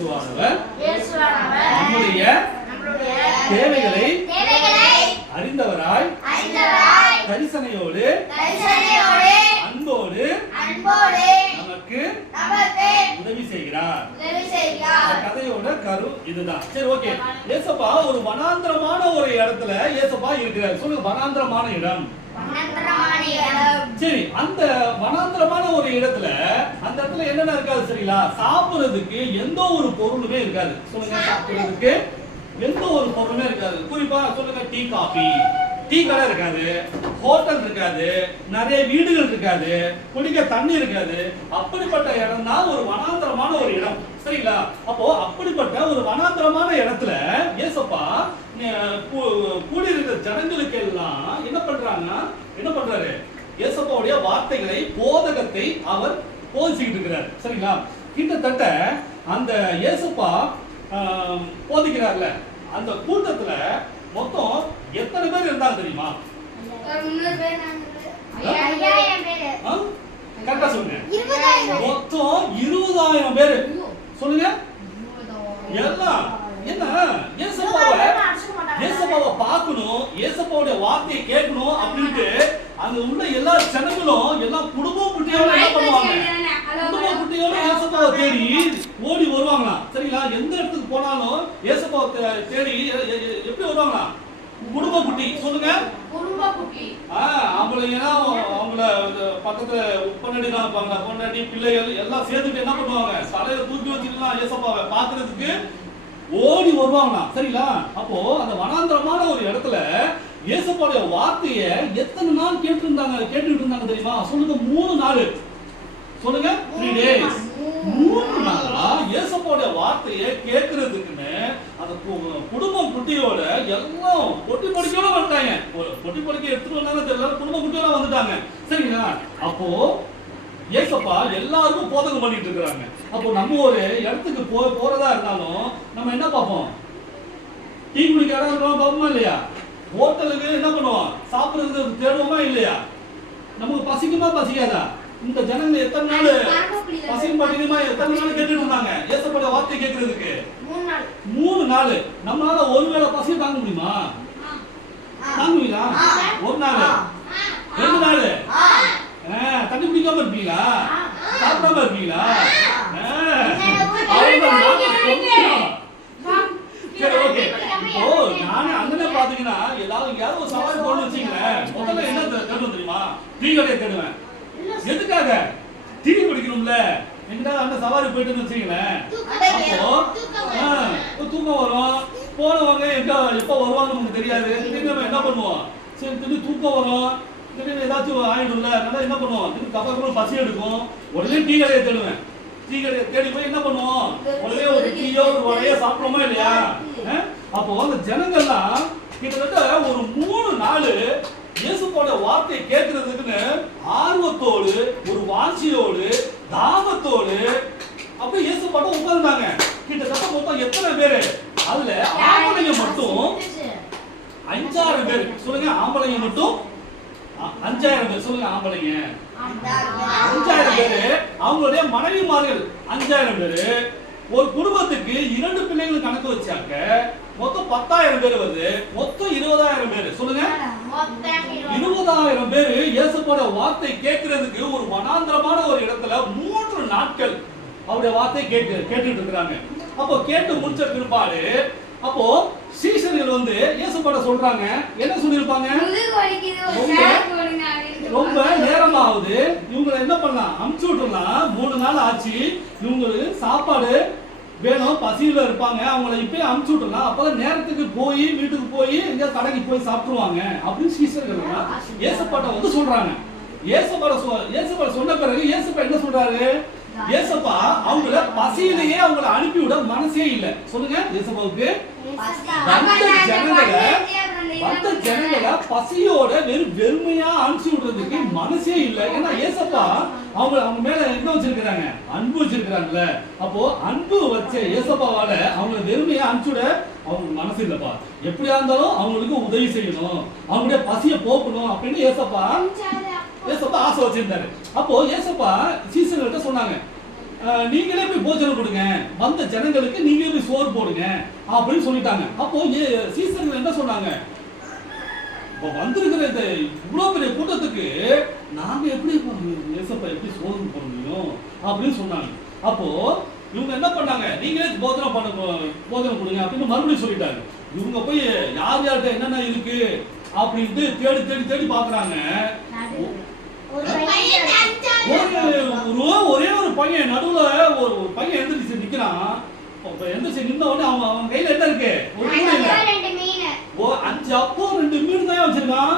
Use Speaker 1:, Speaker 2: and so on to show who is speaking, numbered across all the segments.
Speaker 1: இயேசுவானவர் நம்முடைய தேவைகளை அறிந்தவராய் கரிசனையோடு அன்போடு
Speaker 2: அன்போடு
Speaker 1: நமக்கு உதவி செய்கிறார். கதையோட கரு இதுதான். சரி ஓகே. ஏசப்பா ஒரு வனாந்திரமான ஒரு இடத்துல ஏசப்பா இருக்கிறார். சொல்லுங்க வனாந்திரமான
Speaker 2: மந்திரமான இடம்.
Speaker 1: சரி அந்த வனாந்திரமான ஒரு இடத்துல அந்த இடத்துல என்னென்ன இருக்காது சரிங்களா? சாப்பிடுறதுக்கு எந்த ஒரு பொருளுமே இருக்காது. சொல்லுங்க சாப்பிடுறதுக்கு எந்த ஒரு பொருளுமே இருக்காது. குறிப்பா சொல்லுங்க டீ காபி. டீ கடை இருக்காது ஹோட்டல் இருக்காது நிறைய வீடுகள் இருக்காது குடிக்க தண்ணி இருக்காது. அப்படிப்பட்ட இடம் தான் ஒரு வனாந்திரமான ஒரு இடம். சரிங்களா? அப்போ அப்படிப்பட்ட ஒரு வனாந்திரமான இடத்துல ஏசப்பா கூடியிருக்கிற ஜனங்களுக்கு எல்லாம் என்ன பண்றாங்க என்ன பண்றாரு? ஏசப்பாவுடைய வார்த்தைகளை போதகத்தை அவர் போதிச்சுக்கிட்டு இருக்கிறார். சரிங்களா? கிட்டத்தட்ட அந்த ஆஹ், போதிக்கிறார்ல. அந்த கூட்டத்துல மொத்தம் எத்தனை பேர் இருந்தாங்க தெரியுமா? கரெக்டா சொல்லுங்க. மொத்தம் இருபதாயிரம் பேர். சொல்லுங்க. எல்லாம் என்ன? ஏசப்பாவை ஏசப்பாவை பார்க்கணும் ஏசப்பாவுடைய வார்த்தையை கேட்கணும் அப்படின்ட்டு அங்க உள்ள எல்லா ஜனங்களும் எல்லாம் குடும்ப குட்டியோட என்ன பண்ணுவாங்க? குடும்ப குட்டியோட ஏசப்பாவை தேடி ஓடி வருவாங்களாம் சரிங்களா? எந்த இடத்துக்கு போனாலும் ஏசப்பாவை தேடி எப்படி வருவாங்களாம் குடும்ப குட்டி. சொல்லுங்க.
Speaker 2: குடும்ப குட்டி.
Speaker 1: அவங்கள இந்த பக்கத்துல பொண்ணடி தான் இருப்பாங்க பொண்ணாடி பிள்ளைகள் எல்லாம் சேர்ந்துட்டு என்ன பண்ணுவாங்க? தலையில தூக்கி வச்சுக்கலாம் ஏசப்பாவை பாக்குறதுக்கு ஓடி வருவாங்களாம். சரிங்களா? அப்போ அந்த வனாந்தரமான ஒரு இடத்துல இயேசப்பாவுடைய வார்த்தைய எத்தனை நாள் கேட்டு இருந்தாங்க கேட்டுட்டு இருந்தாங்க தெரியுமா? சொல்லுங்க மூணு நாள். சொல்லுங்க த்ரீ டேஸ் மூணு நாளா இயேசப்பாவுடைய வார்த்தையை கேட்கறதுக்குன்னு அந்த குடும்பம் குட்டியோட எல்லாம் பொட்டி பொடிக்கையோட வந்துட்டாங்க. பொட்டி பொடிக்கை எடுத்துட்டு வந்தாங்க தெரியல குடும்ப குட்டியோட வந்துட்டாங்க. சரிங்களா? அப்போ ஏசப்பா எல்லாருக்கும் போதகம் பண்ணிட்டு இருக்கிறாங்க. அப்போ நம்ம ஒரு இடத்துக்கு போ போறதா இருந்தாலும் நம்ம என்ன பார்ப்போம்? டீ குடிக்க இடம் இருக்கோம் பார்ப்போமா இல்லையா? ஹோட்டலுக்கு என்ன பண்ணுவோம்? சாப்பிடுறதுக்கு தேடுவோமா இல்லையா? நமக்கு பசிக்குமா பசிக்காதா? இந்த ஜனங்க எத்தனை நாள் பசியும் பட்டினியுமா? எத்தனை நாள் கேட்டுட்டு இருந்தாங்க? ஏசப்பட வார்த்தை கேட்கறதுக்கு.
Speaker 2: மூணு நாள்.
Speaker 1: நம்மளால ஒருவேளை பசியை தாங்க முடியுமா? தாங்குவீங்களா ஒரு நாள். ரெண்டு நாள். ஆ, தண்ணி குடிக்காம இருப்பீங்களா? சாப்பிடாம இருப்பீங்களா ஆ, அவங்க நாக்கு கொஞ்சம். சரி ஓகே இப்போ நானே அண்ணனை பாத்தீங்கன்னா ஏதாவது எங்கேயாவது ஒரு சவாரி போன்னு வச்சுங்களேன் முதல்ல என்ன தே- தெரியுமா டீ கடையை தேடுவேன் எதுக்காக டீ குடிக்கணும்ல எங்கிட்ட அந்த சவாரி போயிட்டுன்னு வச்சுங்களேன் அப்போ ஆ, இப்போ தூக்கம் வரும். போனவங்க எங்க எப்போ வருவாங்கன்னு நமக்கு தெரியாது திடீர்னு நம்ம என்ன பண்ணுவோம் சரி திடீர்னு தூக்கம் வரும். திடீர்னு ஏதாச்சும் ஆயிடும்ல. அதனால என்ன பண்ணுவோம்? திடீர்னு கப்பல் பசி எடுக்கும். உடனே டீ கடையை தேடுவேன். டீ கடையை தேடி போய் என்ன பண்ணுவோம்? உடனே ஒரு டீயோ ஒரு வடையோ சாப்பிடுவோமா இல்லையா? அப்போ அந்த ஜனங்கள்லாம் கிட்டத்தட்ட ஒரு மூணு நாள் இயேசுவோட வார்த்தையை கேட்கறதுக்குன்னு ஆர்வத்தோடு ஒரு வாஞ்சியோடு தாகத்தோடு அப்படியே இயேசு பாட்டம் உட்கார்ந்தாங்க. கிட்டத்தட்ட மொத்தம் எத்தனை பேரு? அதுல ஆம்பளைங்க மட்டும் அஞ்சாயிரம் பேர். சொல்லுங்க ஆம்பளைங்க மட்டும்? அஞ்சாயிரம் பேர். சொல்லுங்க ஆம்பளைங்க. அஞ்சாயிரம் பேரு அவங்களுடைய மனைவிமார்கள் அஞ்சாயிரம் பேரு ஒரு குடும்பத்துக்கு இரண்டு பிள்ளைகள் கணக்கு வச்சாக்க மொத்தம் பத்தாயிரம் பேர் வருது. மொத்தம் இருபதாயிரம் பேர். சொல்லுங்க. இருபதாயிரம் பேரு இயேசுப்போட வார்த்தை கேட்கறதுக்கு ஒரு வனாந்திரமான ஒரு இடத்துல மூன்று நாட்கள் அவருடைய வார்த்தை கேட்டு கேட்டுட்டு இருக்கிறாங்க. அப்போ கேட்டு முடிச்ச பிற்பாடு அப்போ சீசர்கள் வந்து இயேசுவோட சொல்றாங்க. என்ன சொல்லியிருப்பாங்க? ரொம்ப நேரம் ஆகுது இவங்களை என்ன பண்ணலாம் அமுச்சு விட்டுறலாம். மூணு நாள் ஆச்சு. இவங்களுக்கு சாப்பாடு வேணும். பசியில இருப்பாங்க. அவங்கள இப்பயே அமுச்சு விட்டுறலாம். அப்பதான் நேரத்துக்கு போய் வீட்டுக்கு போய் எங்க கடைக்கு போய் சாப்பிட்டுருவாங்க. அப்படின்னு சீசர்கள் ஏசப்பாட்ட வந்து சொல்றாங்க. ஏசப்பாட சொ ஏசப்பாட சொன்ன பிறகு ஏசப்பா என்ன சொல்றாரு? ஏசப்பா அவங்கள பசியிலேயே அவங்கள அனுப்பிவிட மனசே இல்ல. சொல்லுங்க ஏசப்பாவுக்கு. வந்த ஜனங்களை பசியோட வெறும் வெறுமையா அனுப்பிச்சு விடுறதுக்கு மனசே இல்ல. ஏன்னா ஏசப்பா அவங்க அவங்க மேல என்ன வச்சிருக்கிறாங்க? அன்பு வச்சிருக்கிறாங்கல்ல. அப்போ அன்பு வச்ச ஏசப்பாவால அவங்கள வெறுமையா அனுப்பிச்சு விட அவங்களுக்கு மனசு இல்லப்பா. எப்படியா இருந்தாலும் அவங்களுக்கு உதவி செய்யணும். அவங்களுடைய பசியை போக்கணும் அப்படின்னு ஏசப்பா ஏசப்பா ஆசை வச்சிருந்தாரு. அப்போ ஏசப்பா சீசன்கிட்ட சொன்னாங்க நீங்களே போய் போஜனம் கொடுங்க. வந்த ஜனங்களுக்கு நீங்களே போய் சோறு போடுங்க. அப்படின்னு சொல்லிட்டாங்க. அப்போ சீசர்கள் என்ன சொன்னாங்க? இப்போ வந்திருக்கிற இந்த இவ்வளோ பெரிய கூட்டத்துக்கு நாங்க எப்படி ஏசப்பா எப்படி சோதனை போட முடியும்? அப்படின்னு சொன்னாங்க. அப்போ இவங்க என்ன பண்ணாங்க? நீங்களே போதனை பண்ண போதனை கொடுங்க அப்படின்னு மறுபடியும் சொல்லிட்டாங்க. இவங்க போய் யார் யார்கிட்ட என்னென்ன இருக்கு? அப்படின்ட்டு தேடி தேடி தேடி பார்க்கறாங்க.
Speaker 2: ஒரு
Speaker 1: ஒரு ஒரு பையன் நடுவுல ஒரு ஒரு பையன் எந்திரிச்சு நிக்கிறான். அப்ப எந்திரிச்சு நின்ன உடனே அவன் அவன் கையில என்ன இருக்கு? ஒரு இல்ல
Speaker 2: மீன்.
Speaker 1: ஓ அஞ்சு அப்போ ரெண்டு மீன் தான் வச்சிருக்கான்?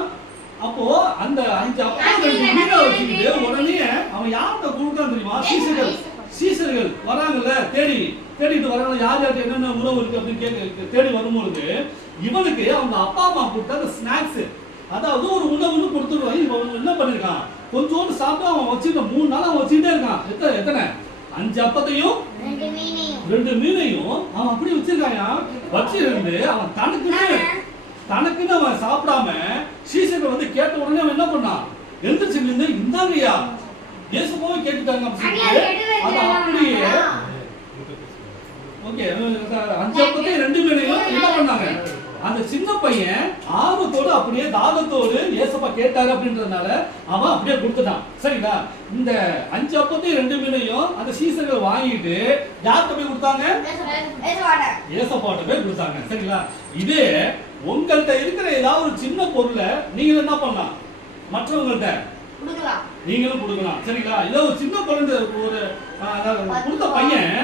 Speaker 1: அப்போ அந்த அஞ்சு அப்போ ரெண்டு மீனை வச்சுக்கிட்டு உடனே அவன் யார்கிட்ட கொடுக்குறான் தெரியுமா? சீசர்கள். சீசர்கள். வராங்கல்ல தேடி தேடிட்டு வராங்க யார் யாருக்கு என்னென்ன உணவு இருக்கு அப்படின்னு கேட்க தேடி வரும்பொழுது இவனுக்கு அவங்க அப்பா அம்மா கொடுத்த அந்த ஸ்நாக்ஸ் அதாவது ஒரு உணவுன்னு கொடுத்துருவாங்க இவன் என்ன பண்ணிருக்கான்? கொஞ்சோண்டு சாப்பிட்டு அவன் வச்சுக்கிட்ட மூணு நாள் அவன் வச்சுக்கிட்டே இருக்கான். எத்தனை எத்தனை? அஞ்சு அப்பத்தையும்
Speaker 2: ரெண்டு மீனையும்.
Speaker 1: அவன் அப்படி வச்சிருக்காயா? வச்சிருந்து அவன் தனக்குன்னு தனக்குன்னு அவன் சாப்பிடாம சீசர்கள் வந்து கேட்ட உடனே அவன் என்ன பண்ணான்? எழுந்திரிச்சு நின்று இந்தாங்கய்யா இயேசுப்பாவே கேட்டுட்டாங்க அதை அப்படியே ஓகே அஞ்சு அப்பத்தையும் ரெண்டு மீனையும் என்ன பண்ணாங்க? அந்த சின்ன பையன் ஆர்வத்தோடு அப்படியே தாகத்தோடு ஏசப்பா கேட்டாரு அப்படின்றதுனால அவன் அப்படியே கொடுத்துட்டான். சரிங்களா? இந்த அஞ்சு அப்பத்தையும் ரெண்டு மீனையும் அந்த சீசர்கள் வாங்கிட்டு யார்கிட்ட போய் கொடுத்தாங்க? ஏசப்பாட்ட போய் கொடுத்தாங்க. சரிங்களா? இதே உங்கள்கிட்ட இருக்கிற ஏதாவது ஒரு சின்ன பொருளை நீங்க என்ன பண்ணலாம்? மற்றவங்கள்ட்ட
Speaker 2: கொடுக்கலாம்
Speaker 1: நீங்களும் கொடுக்கலாம். சரிங்களா? இதோ ஒரு சின்ன குழந்தை ஒரு கொடுத்த பையன்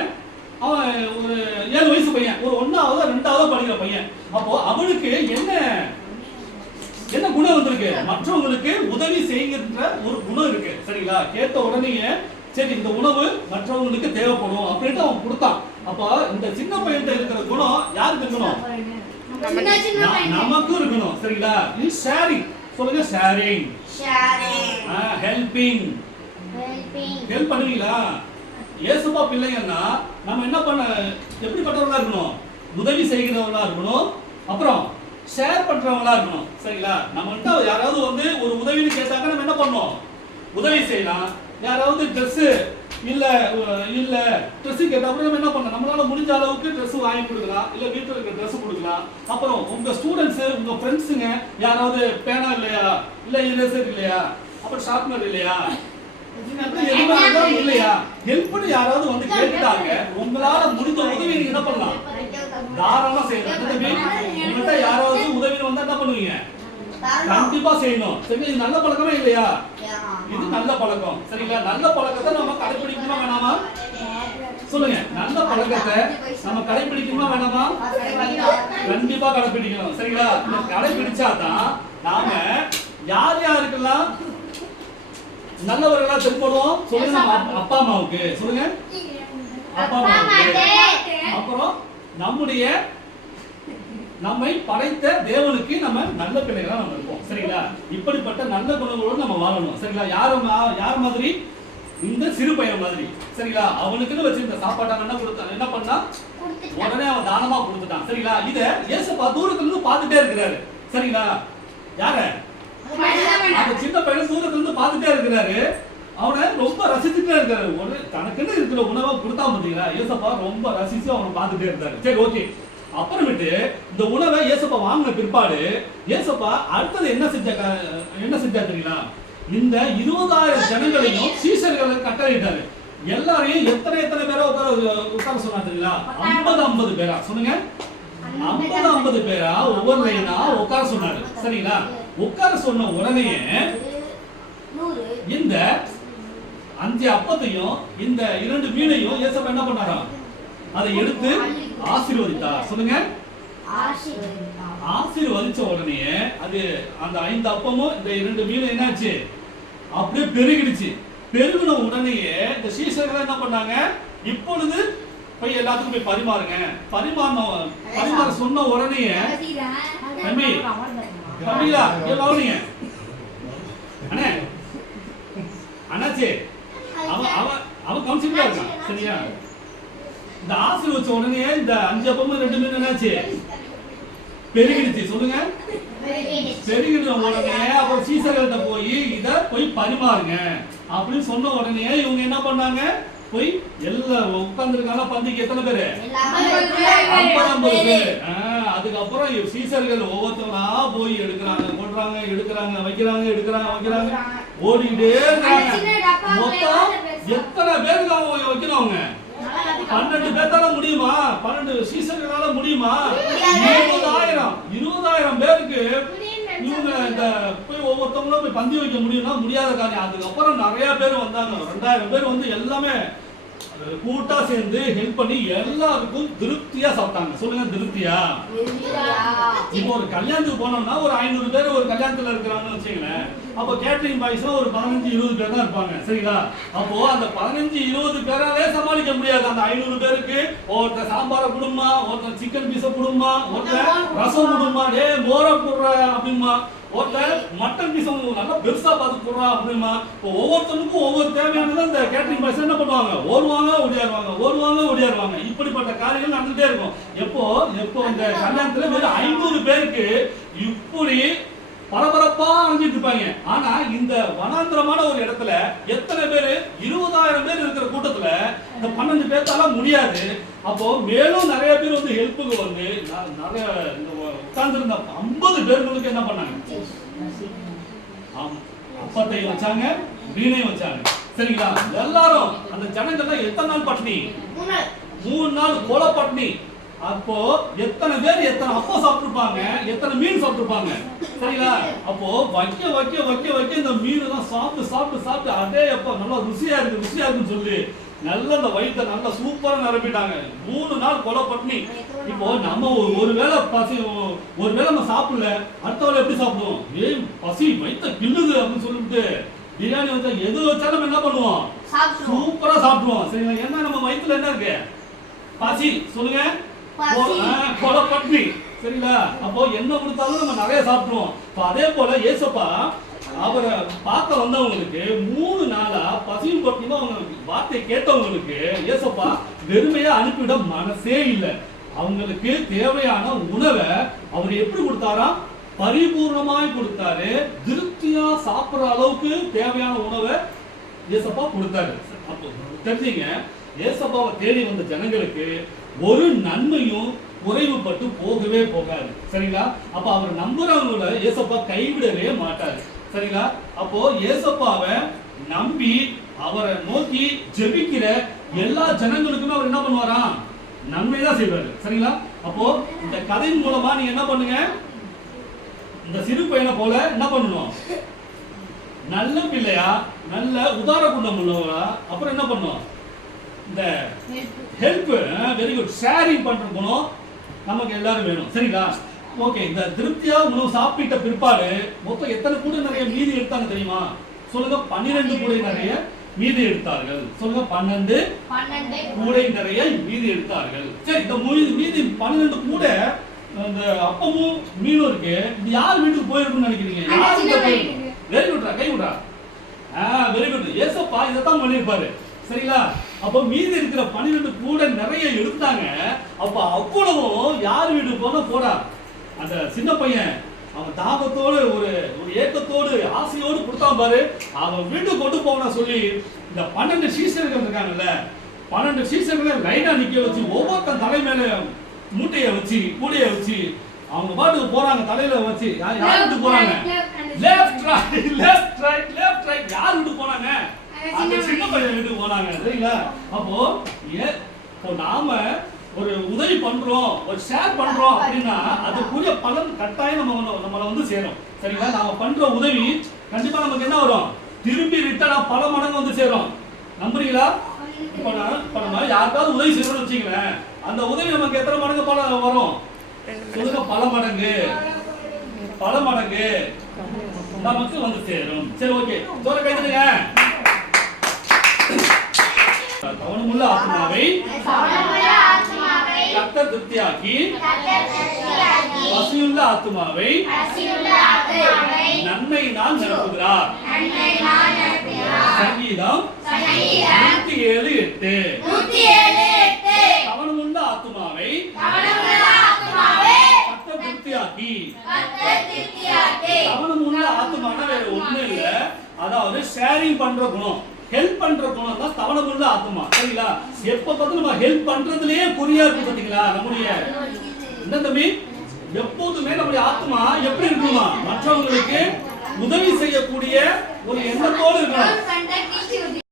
Speaker 1: அவன் ஒரு ஏழு வயசு பையன் ஒரு ஒன்னாவது ரெண்டாவது படிக்கிற பையன். அப்போ அவனுக்கு என்ன என்ன குணம் வந்திருக்கு? மற்றவங்களுக்கு உதவி செய்கின்ற ஒரு குணம் இருக்கு. சரிங்களா? கேட்ட உடனேயே சரி இந்த உணவு மற்றவங்களுக்கு தேவைப்படும் அப்படின்ட்டு அவன் கொடுத்தான். அப்போ இந்த சின்ன பையன்கிட்ட இருக்கிற குணம் யாருக்கு இருக்கணும்?
Speaker 2: பையன்
Speaker 1: நமக்கும் இருக்கணும். சரிங்களா? இது ஷேரிங் சொல்லுங்க ஷேரிங் ஹெல்பிங் ஹெல்ப் பண்ணுவீங்களா? ஏசுப்பா பிள்ளைங்கன்னா நம்ம என்ன பண்ண எப்படிப்பட்டவங்களா இருக்கணும்? உதவி செய்கிறவங்களா இருக்கணும். அப்புறம் ஷேர் பண்றவங்களா இருக்கணும். சரிங்களா? நம்மள்ட்ட யாராவது வந்து ஒரு உதவின்னு கேட்டாக்க நம்ம என்ன பண்ணோம் உதவி செய்யலாம். யாராவது ட்ரெஸ் இல்ல இல்ல ட்ரெஸ் கேட்டா கூட நம்ம என்ன பண்ணலாம்? நம்மளால முடிஞ்ச அளவுக்கு ட்ரெஸ் வாங்கி கொடுக்கலாம். இல்ல வீட்டுல இருக்க ட்ரெஸ் கொடுக்கலாம். அப்புறம் உங்க ஸ்டூடெண்ட்ஸ் உங்க ஃப்ரெண்ட்ஸுங்க யாராவது பேனா இல்லையா? இல்ல இரேசர் இல்லையா? அப்புறம் ஷார்ப்னர் இல்லையா? எதுவுமே இல்லையா? ஹெல்ப்னு யாராவது வந்து கேட்டுட்டாங்க உங்களால முடிஞ்ச உதவி நீங்க என்ன பண்ணலாம்? தாராளமா செய்யலாம். என்ன தம்பி? உங்கள்ட்ட யாராவது உதவி வந்தா என்ன பண்ணுவீங்க? கண்டிப்பா செய்யணும். சரி இது நல்ல பழக்கமா இல்லையா? இது நல்ல பழக்கம். சரிங்களா? நல்ல பழக்கத்தை நம்ம கடைபிடிக்கணுமா வேணாமா? சொல்லுங்க. நல்ல பழக்கத்தை நம்ம கடைபிடிக்கணுமா வேணாமா? கண்டிப்பா கடைபிடிக்கணும் சரிங்களா? கடைபிடிச்சாதான் நாம யார் யாருக்கெல்லாம் நல்லவர்களா தென்படுவோம் சொல்லுங்க அப்பா அம்மாவுக்கு. சொல்லுங்க. அப்பா அம்மாவுக்கு. அப்புறம் நம்முடைய நம்மை படைத்த தேவனுக்கு நம்ம நல்ல பிள்ளைகளா நம்ம இருப்போம். சரிங்களா? இப்படிப்பட்ட நல்ல குணங்களோடு நம்ம வாழணும். சரிங்களா? யார் மா- யார் மாதிரி? இந்த சிறு பையன் மாதிரி. சரிங்களா? அவனுக்குன்னு வச்சிருந்த சாப்பாட்டை அவன் என்ன கொடுத்தான்? என்ன பண்ணா உடனே அவன் தானமா கொடுத்துட்டான். சரிங்களா? இத ஏசப்பா தூரத்துல இருந்து பார்த்துட்டே இருக்கிறாரு. சரிங்களா? யார? அந்த சின்ன பையன் தூரத்துல இருந்து பார்த்துட்டே இருக்கிறாரு. அவனை ரொம்ப ரசிச்சுட்டே இருக்காரு. உடனே தனக்குன்னு இருக்கிற உணவை கொடுத்தா பார்த்தீங்களா ஏசப்பா ரொம்ப ரசிச்சு அவனை பார்த்துட்டே இருந்தாரு. சரி ஓகே. அப்புறமேட்டு இந்த உணவை ஏசப்பா வாங்கின பிற்பாடு ஏசப்பா அடுத்தது என்ன செஞ்ச என்ன செஞ்சா தெரியுங்களா? இந்த இருபதாயிரம் ஜனங்களையும் சீசர்களை கட்டளையிட்டாரு. எல்லாரையும் எத்தனை எத்தனை பேரை உட்கார உட்கார சொன்னா தெரியுங்களா? ஐம்பது ஐம்பது பேரா? சொல்லுங்க. ஐம்பது ஐம்பது பேரா? ஒவ்வொரு லைனா உட்கார சொன்னாரு. சரிங்களா? உட்கார சொன்ன உடனே இந்த அஞ்சு அப்பத்தையும் இந்த இரண்டு மீனையும் ஏசப்பா என்ன பண்ணாராம்? அதை எடுத்து ஆசீர்வதித்தார். சொல்லுங்க. ஆசீர்வதிச்ச உடனே அது அந்த ஐந்து அப்பமும் இந்த இரண்டு மீனும் என்னாச்சு? அப்படியே பெருகிடுச்சு. பெருகின உடனேயே இந்த சீசர்கள் என்ன பண்ணாங்க? இப்பொழுது போய் எல்லாத்துக்கும் போய் பரிமாறுங்க. பரிமாறின பரிமாற சொன்ன உடனேயே தம்பி தம்பிலா ஏ கவனிங்க. அண்ணே அண்ணாச்சி அவன் அவன் அவன் கவுன்சிலரா இருக்கான் சரியா? இந்த ஆசிரியர் வச்ச உடனே இந்த அஞ்சு அப்பமும் ரெண்டு மீன் என்னாச்சு பெருகிடுச்சு. சொல்லுங்க.
Speaker 2: பெருகிடுச்சு.
Speaker 1: உடனே அப்புறம் சீசர்கள்ட்ட போய் இத போய் பரிமாறுங்க. அப்படின்னு சொன்ன உடனே இவங்க என்ன பண்ணாங்க? போய் எல்லாம் உட்கார்ந்துருக்காங்க. பந்திக்கு எத்தனை பேரு? ஐம்பது பேரு. அதுக்கப்புறம் சீசர்கள் ஒவ்வொருத்தவங்களா போய் எடுக்கிறாங்க கொள்றாங்க எடுக்கிறாங்க வைக்கிறாங்க எடுக்கிறாங்க வைக்கிறாங்க. ஓடிக்கிட்டே இருக்காங்க மொத்தம் எத்தனை பேருக்கு அவங்க வைக்கணும் பன்னெண்டு பேர்த்தால முடியுமா? பன்னெண்டு சீசர்களால முடியுமா? இருபதாயிரம் இருபதாயிரம் பேருக்கு இவங்க இந்த போய் ஒவ்வொருத்தவங்களும் போய் பந்தி வைக்க முடியும்னா முடியாத காரியம். அதுக்கப்புறம் நிறைய பேர் வந்தாங்க. ரெண்டாயிரம் பேர் வந்து எல்லாமே கூட்டா சேர்ந்து ஹெல்ப் பண்ணி எல்லாருக்கும் திருப்தியா சாப்பிட்டாங்க. சொல்லுங்க திருப்தியா? இப்போ ஒரு கல்யாணத்துக்கு போனோம்னா ஒரு ஐநூறு பேர் ஒரு கல்யாணத்துல இருக்கிறாங்கன்னு வச்சுங்களேன் அப்போ கேட்டரிங் பாய்ஸ்னா ஒரு பதினஞ்சு இருபது பேர் தான் இருப்பாங்க. சரிங்களா? அப்போ அந்த பதினஞ்சு இருபது பேராலே சமாளிக்க முடியாது. அந்த ஐநூறு பேருக்கு ஒருத்தர் சாம்பாரை கொடுமா ஒருத்தர் சிக்கன் பீஸை கொடுமா ஒருத்தர் ரசம் கொடுமா டே மோரை போடுற அப்படிமா ஒருத்தர் மட்டன் பீஸ் நல்லா பெருசா பார்த்து போடுறா அப்படிமா இப்போ ஒவ்வொருத்தனுக்கும் ஒவ்வொரு தேவையானதை இந்த கேட்டரிங் பாய்ஸ் என்ன பண்ணுவாங்க? ஓடுவாங்க ஓடியாருவாங்க ஓடுவாங்க ஓடியாருவாங்க. இப்படிப்பட்ட காரியங்கள் நடந்துட்டே இருக்கும். எப்போ? எப்போ? இந்த கல்யாணத்துல வெறும் ஐநூறு பேருக்கு இப்படி பரபரப்பா அணிஞ்சிட்டு இருப்பாங்க. ஆனா இந்த வனாந்திரமான ஒரு இடத்துல எத்தனை பேர்? இருபதாயிரம் பேர் இருக்கிற கூட்டத்துல இந்த பன்னெண்டு பேர்த்தால முடியாது. அப்போ மேலும் நிறைய பேர் வந்து ஹெல்ப்புக்கு வந்து நிறைய இந்த உட்கார்ந்துருந்த ஐம்பது பேர்களுக்கு என்ன பண்ணாங்க? ஆமா அப்பத்தை வச்சாங்க மீனையும் வச்சாங்க. சரிங்களா? எல்லாரும் அந்த ஜனங்கள்லாம் எத்தனை நாள் பட்னி மூணு நாள் கோல பட்னி அப்போ எத்தனை பேர் எத்தனை அப்போ சாப்பிட்டுருப்பாங்க? எத்தனை மீன் சாப்பிட்டுருப்பாங்க? சரிங்களா அப்போ வைக்க வைக்க வைக்க வைக்க இந்த மீன் எல்லாம் சாப்பிட்டு சாப்பிட்டு சாப்பிட்டு அடே அப்போ நல்லா ருசியா இருக்கு ருசியா இருக்குன்னு சொல்லி நல்ல இந்த வயித்தை நல்லா சூப்பரா நிரப்பிட்டாங்க. மூணு நாள் கொலை பட்டினி இப்போ நம்ம ஒரு வேளை பசி ஒரு வேளை நம்ம சாப்பிடல அடுத்த வேளை எப்படி சாப்பிடுவோம்? ஏய் பசி வயித்த கிள்ளுது அப்படின்னு சொல்லிட்டு பிரியாணி வச்சா எது வச்சாலும் நம்ம என்ன பண்ணுவோம்? சூப்பரா சாப்பிடுவோம் சரிங்களா என்ன நம்ம வயித்துல என்ன இருக்கு? பசி சொல்லுங்க. கொலை பட்னி சரிங்களா? அப்போ என்ன கொடுத்தாலும் நம்ம நிறைய சாப்பிடுவோம் இப்போ அதே போல ஏசப்பா அவரை பார்க்க வந்தவங்களுக்கு மூணு நாளா பசியும் பட்டினியும் அவங்க வார்த்தை கேட்டவங்களுக்கு ஏசப்பா வெறுமையா அனுப்பிவிட மனசே இல்லை. அவங்களுக்கு தேவையான உணவை அவர் எப்படி கொடுத்தாராம்? பரிபூர்ணமாய் கொடுத்தாரு. திருப்தியா சாப்பிட்ற அளவுக்கு தேவையான உணவை ஏசப்பா கொடுத்தாரு. அப்போ தெரிஞ்சுங்க ஏசப்பாவை தேடி வந்த ஜனங்களுக்கு ஒரு நன்மையும் குறைவுபட்டு போகவே போகாது. சரிங்களா? அப்ப அவர் நம்புறவங்கள ஏசப்பா கைவிடவே மாட்டாரு. சரிங்களா? அப்போ ஏசப்பாவை நம்பி அவரை நோக்கி ஜெபிக்கிற எல்லா ஜனங்களுக்குமே அவர் என்ன பண்ணுவாராம் நன்மை தான் செய்வாரு. சரிங்களா? அப்போ இந்த கதையின் மூலமா நீங்க என்ன பண்ணுங்க? இந்த சிறு பையனை போல என்ன பண்ணணும்? நல்ல பிள்ளையா நல்ல உதார குணம் உள்ளவரா அப்புறம் என்ன பண்ணும்? இந்த ஹெல்ப் வெரி குட் ஷேரிங் பண்ற குணம் நமக்கு எல்லாரும் வேணும். சரிங்களா? ஓகே இந்த திருப்தியா உணவு சாப்பிட்ட பிற்பாடு மொத்தம் எத்தனை கூட நிறைய மீதி எடுத்தாங்க தெரியுமா? சொல்லுங்க பன்னிரெண்டு கூடை நிறைய மீதி எடுத்தார்கள். சொல்லுங்க பன்னெண்டு கூடை நிறைய மீதி எடுத்தார்கள். சரி இந்த மீதி மீதி பன்னிரெண்டு கூடை அந்த அப்பமும் மீனும் இருக்கு. இது யார் வீட்டுக்கு போயிருக்குன்னு நினைக்கிறீங்க? வெரி குட்ரா கை விட்றா ஆ வெரி குட் ஏசப்பா இதை தான் பண்ணியிருப்பாரு சரிங்களா? அப்போ மீதி இருக்கிற பன்னிரெண்டு கூட நிறைய எடுத்தாங்க. அப்ப அவ்வளவும் யார் வீட்டுக்கு போனா போடா அந்த சின்ன பையன் அவன் தாகத்தோடு ஒரு ஒரு ஏக்கத்தோடு ஆசையோடு கொடுத்தான் பாரு. அவன் வீட்டுக்கு கொண்டு போகணும் சொல்லி இந்த பன்னெண்டு சீசர்கள் இருக்காங்கல்ல பன்னெண்டு சீசர்களை லைனா நிக்க வச்சு ஒவ்வொருத்தன் தலை மேல மூட்டையை வச்சு கூடைய வச்சு அவங்க பாட்டுக்கு போறாங்க தலையில வச்சு. யார் யார் வீட்டுக்கு போறாங்க? Left right left right left right யார் வீட்டுக்கு போனாங்க? அந்த சின்ன பையன் வீட்டுக்கு போனாங்க. சரிங்களா அப்போ ஏ இப்போ நாம ஒரு உதவி பண்றோம் ஒரு ஷேர் பண்றோம் அப்படின்னா அதுக்குரிய பலன் கட்டாயம் நம்ம நம்மள வந்து சேரும். சரிங்களா? நாம பண்ற உதவி கண்டிப்பா நமக்கு என்ன வரும்? திரும்பி ரிட்டர்னா பல மடங்கு வந்து சேரும். நம்புறீங்களா? இப்போ நான் இப்போ நம்ம யாருக்காவது உதவி செய்யணும்னு வச்சுங்களேன் அந்த உதவி நமக்கு எத்தனை மடங்கு பல வரும்? சொல்லுங்க பல மடங்கு. பல மடங்கு. நமக்கு வந்து சேரும். சரி ஓகே. சோற கைதுங்க கவனமுள்ள ஆத்மாவை கத்தர் திருப்தியாக்கி பசியுள்ள ஆத்மாவை நன்மையினால் நிரப்புகிறார். சங்கீதம் நூத்தி ஏழு எட்டு. கவனமுள்ள ஆத்மாவை கத்தர் திருப்தியாக்கி. கவனமுள்ள ஆத்மான வேற ஒண்ணு இல்ல. அதாவது ஷேரிங் பண்ற குணம். ஹெல்ப் பண்ற குணம் தான் தவணமுள்ள ஆத்மா சரிங்களா? எப்ப பார்த்து நம்ம ஹெல்ப் பண்றதுலயே குறியா இருக்கு பாத்தீங்களா நம்முடைய என்ன தம்பி எப்போதுமே நம்முடைய ஆத்மா எப்படி இருக்குமா? மற்றவங்களுக்கு உதவி செய்யக்கூடிய ஒரு எண்ணத்தோடு இருக்கணும்.